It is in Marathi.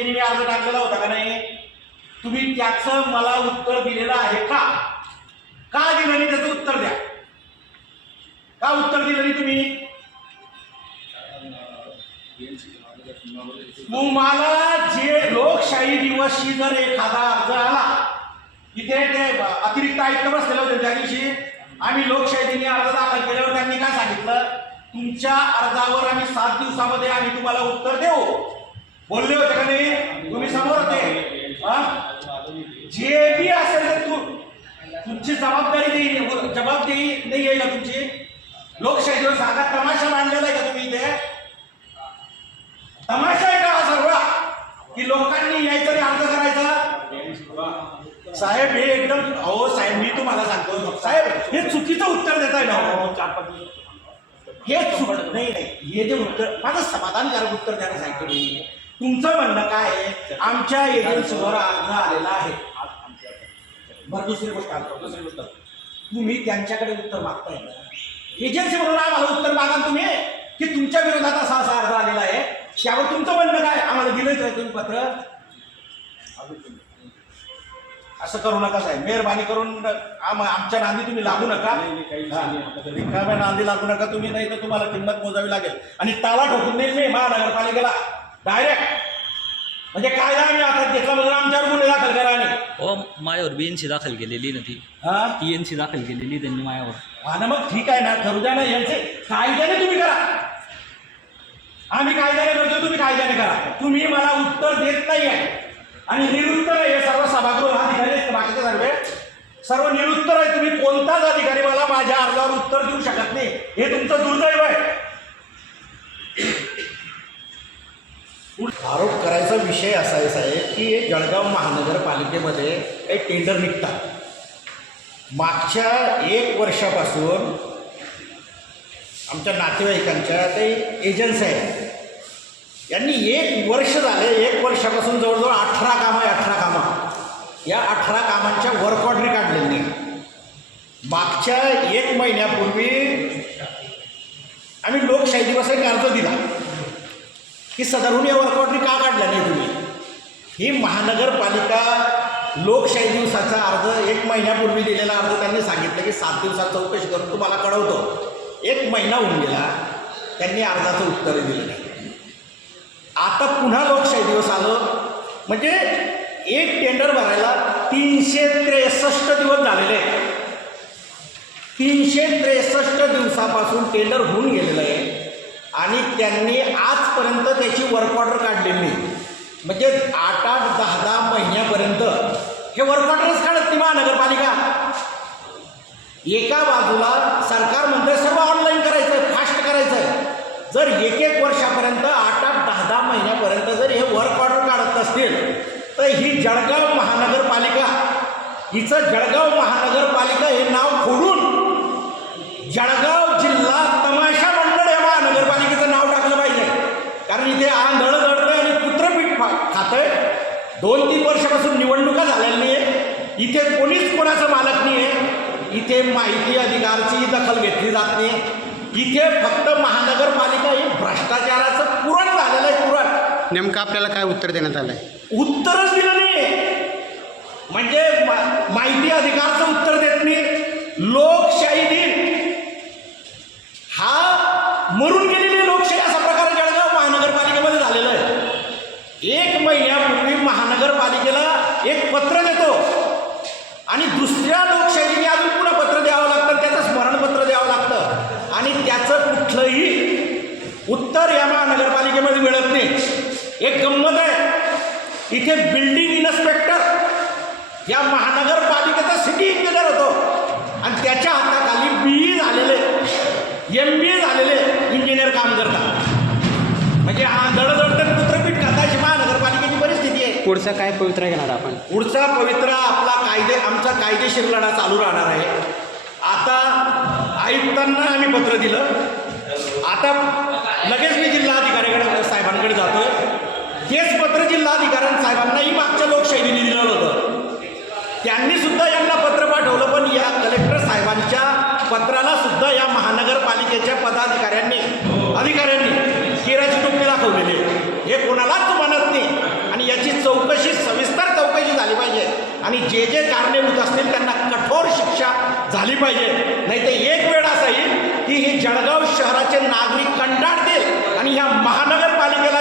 लोकशाहीने मी अर्ज टाकलेला होता का नाही? तुम्ही त्याचं मला उत्तर दिलेलं आहे का? का दिलं नाही त्याचं उत्तर द्या. का उत्तर दिलं नाही तुम्ही? तुम्हाला जे लोकशाही दिवसशी जर एखादा अर्ज आला इथे ते अतिरिक्त आयुक्त बसलेले होते त्या दिवशी. आम्ही लोकशाही दिनी अर्ज दाखल केल्यावर त्यांनी काय सांगितलं? तुमच्या अर्जावर आम्ही सात दिवसामध्ये आम्ही तुम्हाला उत्तर देऊ. बोलले होते का नाही तुम्ही समोर होते हा? जे बी असेल ते तू तुमची जबाबदारी नाही हो, जबाबदारी नाही आहे का तुमची? लोकशाही दिवस आता तमाशा मांडलेला आहे का तुम्ही इथे? तमाशा आहे का सर्व? की लोकांनी यायचं आणि अर्ज करायचा? साहेब हे एकदम अहो साहेब मी तुम्हाला सांगतो. साहेब हे चुकीचं उत्तर देताय आहे ना. हो. हे चुक नाही नाही. हे जे उत्तर माझं समाधानकारक उत्तर द्यायला सांगतो मी. तुमचं म्हणणं काय आहे? आमच्या एजन्सीवर अर्ज आलेला आहे. बरं दुसरी गोष्ट आणतो दुसरी गोष्ट तुम्ही त्यांच्याकडे उत्तर मागताय एजन्सी म्हणून आम्हाला उत्तर मागा तुम्ही की तुमच्या विरोधात असा असा अर्ज आलेला आहे. त्यावर तुमचं म्हणणं काय? आम्हाला दिलंच आहे तुम्ही पत्र. असं करू नका साहेब. मेहरबानी करून आम आमच्या नांदी तुम्ही लागू नका. रिकाम्या नांदी लागू नका तुम्ही नाही तर तुम्हाला किंमत मोजावी लागेल. आणि ताला ठोकून नाही मी महानगरपालिकेला डायरेक्ट म्हणजे कायदा आम्ही हातात घेतला म्हणून आमच्यावर गुन्हे दाखल करा आणि हो माझ्यावर बी एन सी दाखल केलेली ना ती. हा? एन सी दाखल केलेली त्यांनी माझ्यावर हा ना मग ठीक आहे ना करू द्या ना यांचे. कायद्याने तुम्ही करा. आम्ही कायद्याने करतो तुम्ही कायद्याने करा. तुम्ही मला उत्तर देत नाही आहे आणि निरुत्तर आहे हे सर्व सभागृह अधिकारी आहेत बाकीचे सर्व. सर्व निरुत्तर आहे तुम्ही कोणताच अधिकारी मला माझ्या अर्जावर उत्तर देऊ शकत नाही. हे तुमचं दुर्दैव आहे. आरोप करायचा विषय असायचा आहे की जळगाव महानगरपालिकेमध्ये एक टेंडर निघतात. मागच्या एक वर्षापासून आमच्या नातेवाईकांच्या ते एजन्सी आहेत. यांनी एक वर्ष झाले एक वर्षापासून जवळजवळ अठरा कामं आहे अठरा कामं. या अठरा कामांच्या वर्क ऑर्डरी काढलेली नाही. मागच्या एक महिन्यापूर्वी आम्ही लोकशाही दिवस एक अर्ज दिला. की सदरून या वर्क का काढला नाही तुम्ही? ही महानगरपालिका लोकशाही दिवसाचा अर्ज एक महिन्यापूर्वी दिलेला अर्ज त्यांनी सांगितलं की सात दिवसात चौकशी करून तुम्हाला कळवतो. एक महिना होऊन गेला त्यांनी अर्जाचं उत्तर दिलं नाही. आता पुन्हा लोकशाही दिवस आलं म्हणजे एक टेंडर भरायला तीनशे त्रेसष्ट दिवस झालेले आहेत. तीनशे त्रेसष्ट दिवसापासून टेंडर होऊन गेलेलं आहे. आणि त्यांनी आजपर्यंत त्याची वर्क ऑर्डर काढलेली म्हणजे आठ आठ दहा दहा महिन्यापर्यंत. हे वर्क ऑर्डरच काढत नाही महानगरपालिका. एका बाजूला सरकार म्हणतं सर्व ऑनलाईन करायचं आहे फास्ट करायचं आहे जर एक एक वर्षापर्यंत आठ आठ दहा दहा महिन्यापर्यंत जर हे वर्क ऑर्डर काढत असतील तर ही जळगाव महानगरपालिका हिचं जळगाव महानगरपालिका हे नाव खोडून जळगाव कारण इथे आंधळ जळतंय आणि कुत्रपीठ खा खातंय. दोन तीन वर्षापासून निवडणुका झालेल्या नाही आहे इथे कोणीच कोणाचं मालक नाही आहे इथे माहिती अधिकारची दखल घेतली जात नाही इथे फक्त महानगरपालिका ही भ्रष्टाचाराचं पुरण झालेलं आहे पुरण नेमकं आपल्याला काय उत्तर देण्यात आलं आहे उत्तरच दिलं नाही म्हणजे माहिती अधिकारचं एक महिन्यापूर्वी महानगरपालिकेला एक पत्र देतो. आणि दुसऱ्या लोकशाहीने अजून पुन्हा पत्र द्यावं लागतं त्याचं स्मरणपत्र द्यावं लागतं. आणि त्याचं कुठलंही उत्तर या महानगरपालिकेमध्ये मिळत नाही. एक गंमत आहे. इथे बिल्डिंग इन्स्पेक्टर या महानगरपालिकेचा सिटी इंजिनियर होतो. आणि त्याच्या हाताखाली बी झालेले एम बी झालेले इंजिनियर काम करतात. म्हणजे आंधळ तर पुढचा काय पवित्रा घेणार आपण? पुढचा पवित्रा आपला कायदे आमचा कायदेशीर लढा चालू राहणार आहे. आता आयुक्तांना आम्ही पत्र दिलं. आता लगेच मी जिल्हाधिकाऱ्याकडे साहेबांकडे जातो तेच पत्र जिल्हाधिकाऱ्यां साहेबांनाही मागच्या लोकशाहीने दिलं होतं. त्यांनी सुद्धा यांना पत्र पाठवलं पण या कलेक्टर साहेबांच्या पत्राला सुद्धा या महानगरपालिकेच्या पदाधिकाऱ्यांनी अधिकाऱ्यांनी केराची टोपी दाखवलेली आहे. आणि जे जे कारणीभूत असतील त्यांना कठोर शिक्षा झाली पाहिजे. नाही ते एक वेळ असा येईल की हे जळगाव शहराचे नागरिक कंटाळतील आणि ह्या महानगरपालिकेला